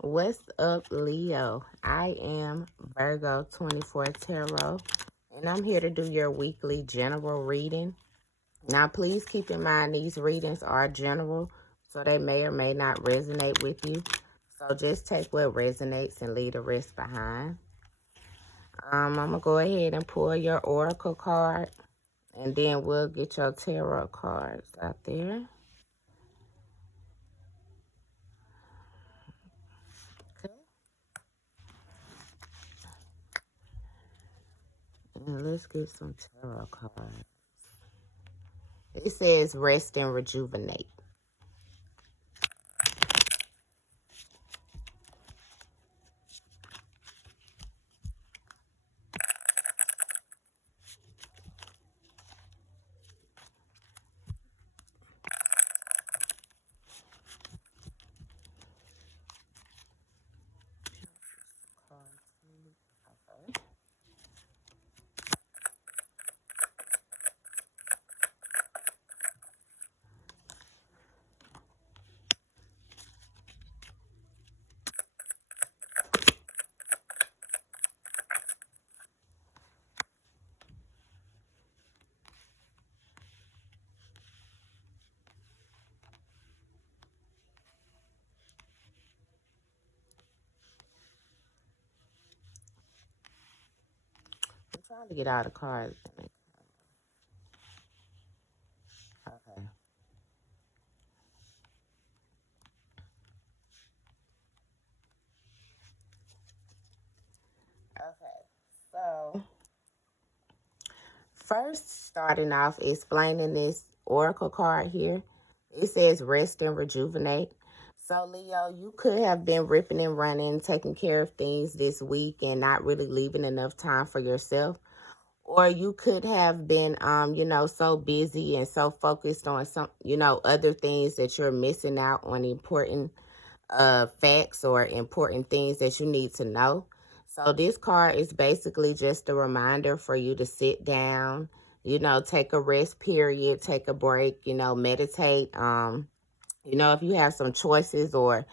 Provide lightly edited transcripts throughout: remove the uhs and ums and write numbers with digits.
What's up, Leo? I am Virgo 24 Tarot, and I'm here to do your weekly general reading. Now, please keep in mind these readings are general, so they may or may not resonate with you. So just take what resonates and leave the rest behind. I'm going to go ahead and pull your oracle card, and then we'll get your tarot cards out there. Okay. And let's get some tarot cards. It says rest and rejuvenate. I'm trying to get out of cards. Okay. Okay. So, first, starting off explaining this oracle card here, it says rest and rejuvenate. So, Leo, you could have been ripping and running, taking care of things this week and not really leaving enough time for yourself. Or you could have been, so busy and so focused on some, other things that you're missing out on important facts or important things that you need to know. So this card is basically just a reminder for you to sit down, take a rest period, take a break, meditate. If you have some choices or,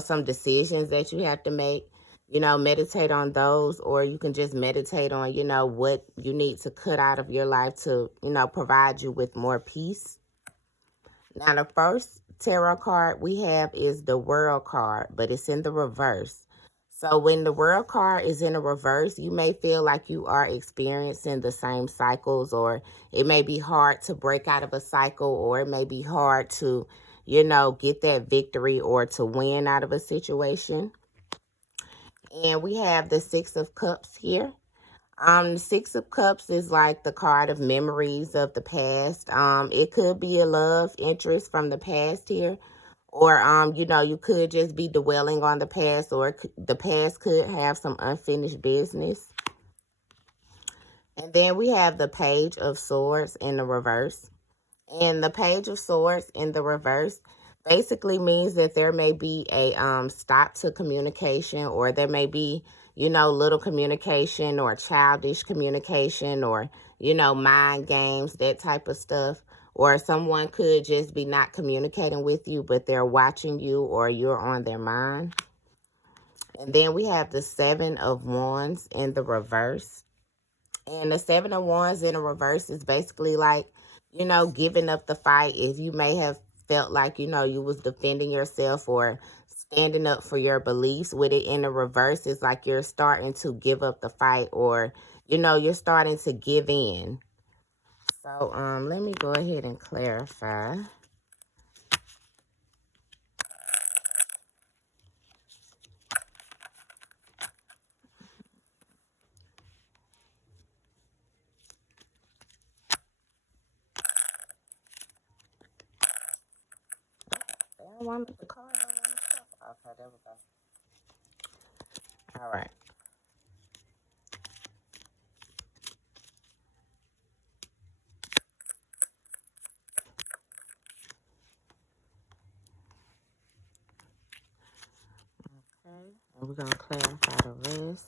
some decisions that you have to make, meditate on those, or you can just meditate on, what you need to cut out of your life to, provide you with more peace. Now, the first tarot card we have is the World card, but it's in the reverse. So when the World card is in a reverse, you may feel like you are experiencing the same cycles, or it may be hard to break out of a cycle, or it may be hard to, get that victory or to win out of a situation. And we have the Six of Cups here. The Six of Cups is like the card of memories of the past. It could be a love interest from the past here, or you could just be dwelling on the past, or the past could have some unfinished business. And then we have the Page of Swords in the reverse. And the Page of Swords in the reverse basically means that there may be a stop to communication, or there may be, little communication or childish communication, or, mind games, that type of stuff. Or someone could just be not communicating with you, but they're watching you, or you're on their mind. And then we have the Seven of Wands in the reverse. And the Seven of Wands in the reverse is basically like, giving up the fight. If you may have felt like, you was defending yourself or standing up for your beliefs, with it in the reverse, it's like you're starting to give up the fight, or, you're starting to give in. So, let me go ahead and clarify. I want the card. Okay, there we go. All right. Okay. And we're going to clarify the rest.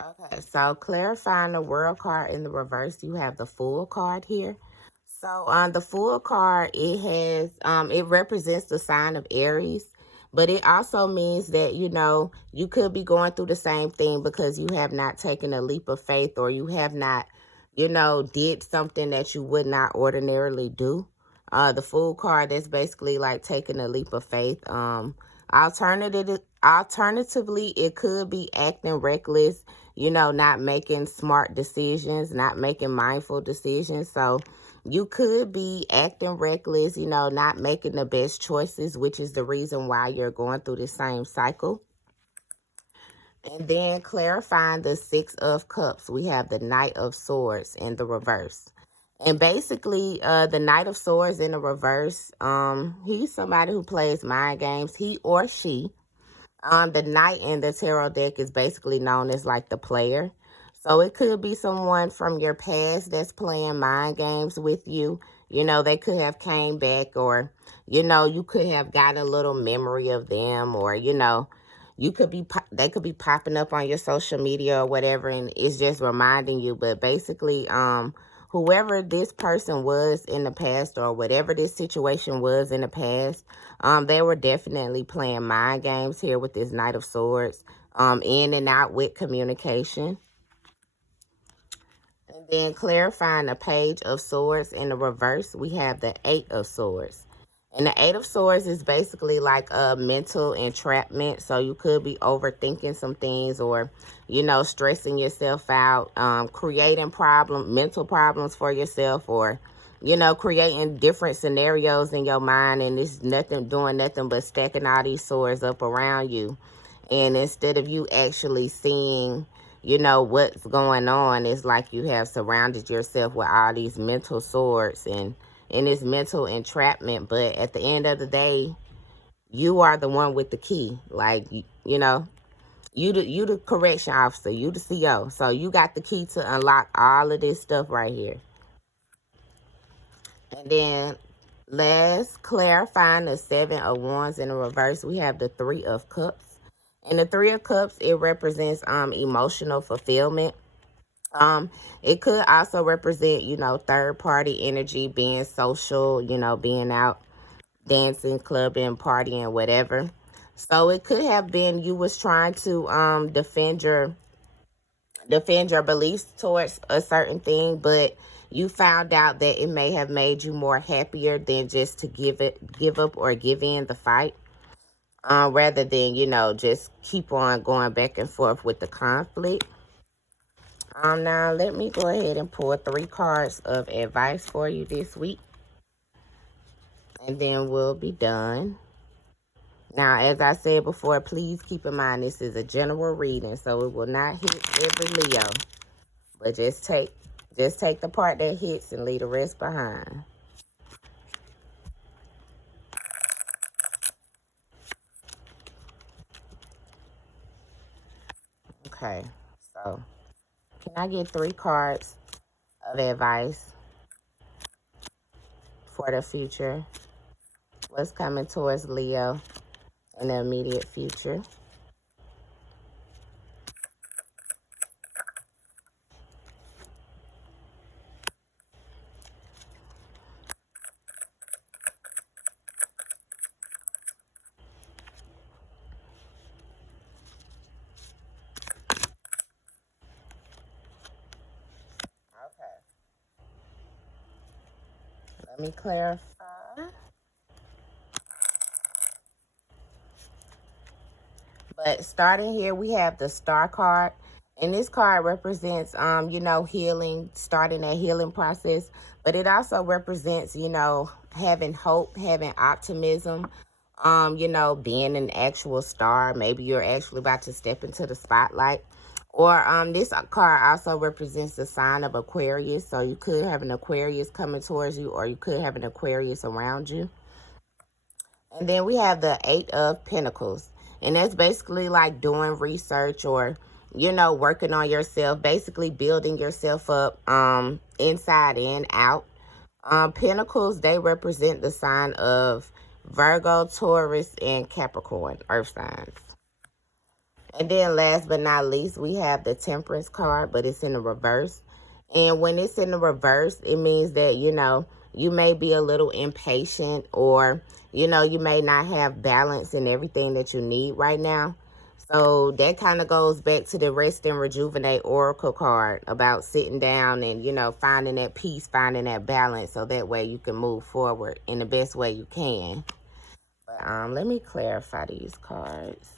Okay, so clarifying the world card in the reverse, you have the Fool card here. So on the Fool card, it represents the sign of Aries, but it also means that, you could be going through the same thing because you have not taken a leap of faith, or you have not, did something that you would not ordinarily do. The Fool card, that's basically like taking a leap of faith. Alternatively, it could be acting reckless, not making smart decisions, not making mindful decisions. So you could be acting reckless, not making the best choices, which is the reason why you're going through the same cycle. And then clarifying the Six of Cups, we have the Knight of Swords in the reverse. And basically, the Knight of Swords in the reverse, he's somebody who plays mind games, he or she. The knight in the tarot deck is basically known as like the player. So it could be someone from your past that's playing mind games with you. They could have came back, or, you could have got a little memory of them, or, they could be popping up on your social media or whatever, and it's just reminding you. But basically, whoever this person was in the past, or whatever this situation was in the past, they were definitely playing mind games here with this Knight of Swords, in and out with communication. And then clarifying the Page of Swords in the reverse, we have the Eight of Swords. And the Eight of Swords is basically like a mental entrapment. So you could be overthinking some things, or, stressing yourself out, creating mental problems for yourself, or, creating different scenarios in your mind, and it's doing nothing but stacking all these swords up around you. And instead of you actually seeing, what's going on, it's like you have surrounded yourself with all these mental swords and this mental entrapment. But at the end of the day, you are the one with the key. Like, you the correction officer, you the CO. So you got the key to unlock all of this stuff right here. And then last, clarifying the Seven of Wands in the reverse, we have the Three of Cups. And the Three of Cups, it represents emotional fulfillment. It could also represent, third party energy, being social, being out dancing, clubbing, partying, whatever. So it could have been you was trying to defend your beliefs towards a certain thing, but you found out that it may have made you more happier than just to give up or give in the fight. Rather than, just keep on going back and forth with the conflict. Now let me go ahead and pull 3 cards of advice for you this week, and then we'll be done. Now, as I said before, please keep in mind this is a general reading, so it will not hit every Leo. But just take the part that hits and leave the rest behind. Okay, so can I get 3 cards of advice for the future? What's coming towards Leo in the immediate future? Okay, let me clarify. But starting here, we have the Star card. And this card represents, healing, starting that healing process. But it also represents, having hope, having optimism, being an actual star. Maybe you're actually about to step into the spotlight. Or this card also represents the sign of Aquarius. So you could have an Aquarius coming towards you, or you could have an Aquarius around you. And then we have the Eight of Pentacles. And that's basically like doing research, or, working on yourself, basically building yourself up inside and out. Pentacles, they represent the sign of Virgo, Taurus, and Capricorn, earth signs. And then last but not least, we have the Temperance card, but it's in the reverse. And when it's in the reverse, it means that, you may be a little impatient, or, you may not have balance in everything that you need right now. So that kind of goes back to the Rest and Rejuvenate Oracle card about sitting down and, finding that peace, finding that balance, so that way you can move forward in the best way you can. But let me clarify these cards.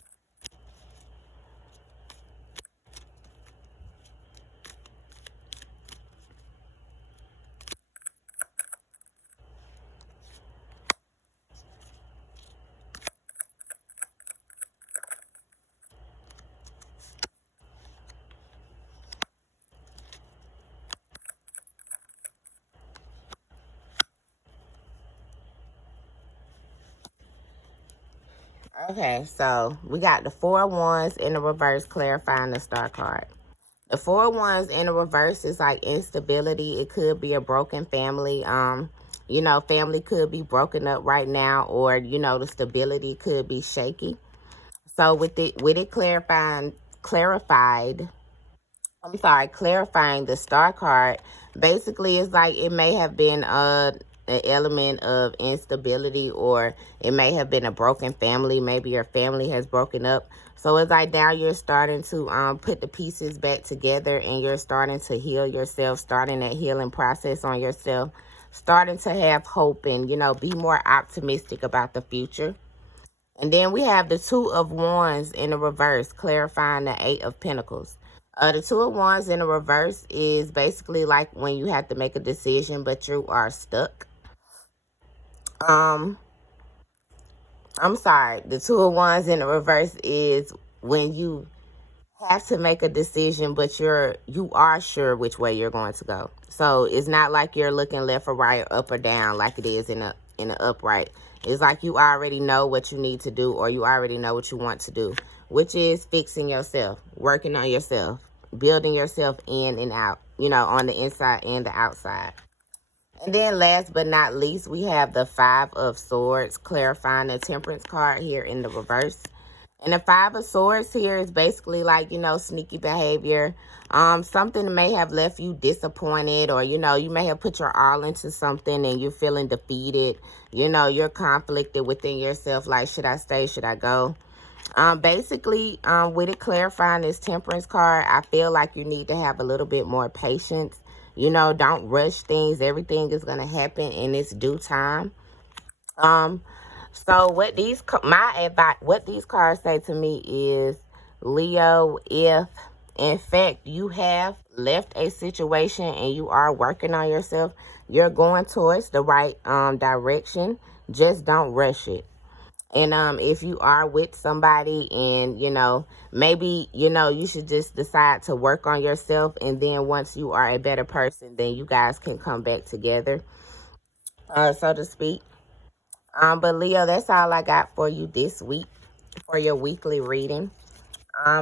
Okay, so we got the Four of Wands in the reverse, clarifying the Star card. The Four of Wands in the reverse is like instability. It could be a broken family. Family could be broken up right now, or, the stability could be shaky. So with it clarifying the Star card, basically it's like it may have been an element of instability, or it may have been a broken family. Maybe your family has broken up. So it's like now you're starting to put the pieces back together, and you're starting to heal yourself, starting that healing process on yourself, starting to have hope and, be more optimistic about the future. And then we have the Two of Wands in the reverse, clarifying the Eight of Pentacles. The Two of Wands in the reverse is basically like when you have to make a decision, but you are stuck. I'm sorry. The Two of Wands in the reverse is when you have to make a decision, but you are sure which way you're going to go. So it's not like you're looking left or right, or up or down, like it is in a upright. It's like you already know what you need to do, or you already know what you want to do, which is fixing yourself, working on yourself, building yourself in and out, on the inside and the outside. And then last but not least, we have the Five of Swords, clarifying the Temperance card here in the reverse. And the Five of Swords here is basically like, sneaky behavior. Something may have left you disappointed, or, you may have put your all into something and you're feeling defeated. You're conflicted within yourself, like, should I stay, should I go? Basically, with it clarifying this Temperance card, I feel like you need to have a little bit more patience. Don't rush things. Everything is going to happen in its due time. So what these cards say to me is, Leo, if in fact you have left a situation and you are working on yourself, you're going towards the right direction. Just don't rush it. And if you are with somebody and, maybe, you should just decide to work on yourself. And then once you are a better person, then you guys can come back together, so to speak. But Leo, that's all I got for you this week for your weekly reading.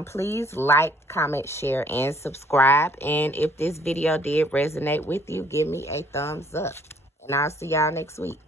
Please like, comment, share, and subscribe. And if this video did resonate with you, give me a thumbs up. And I'll see y'all next week.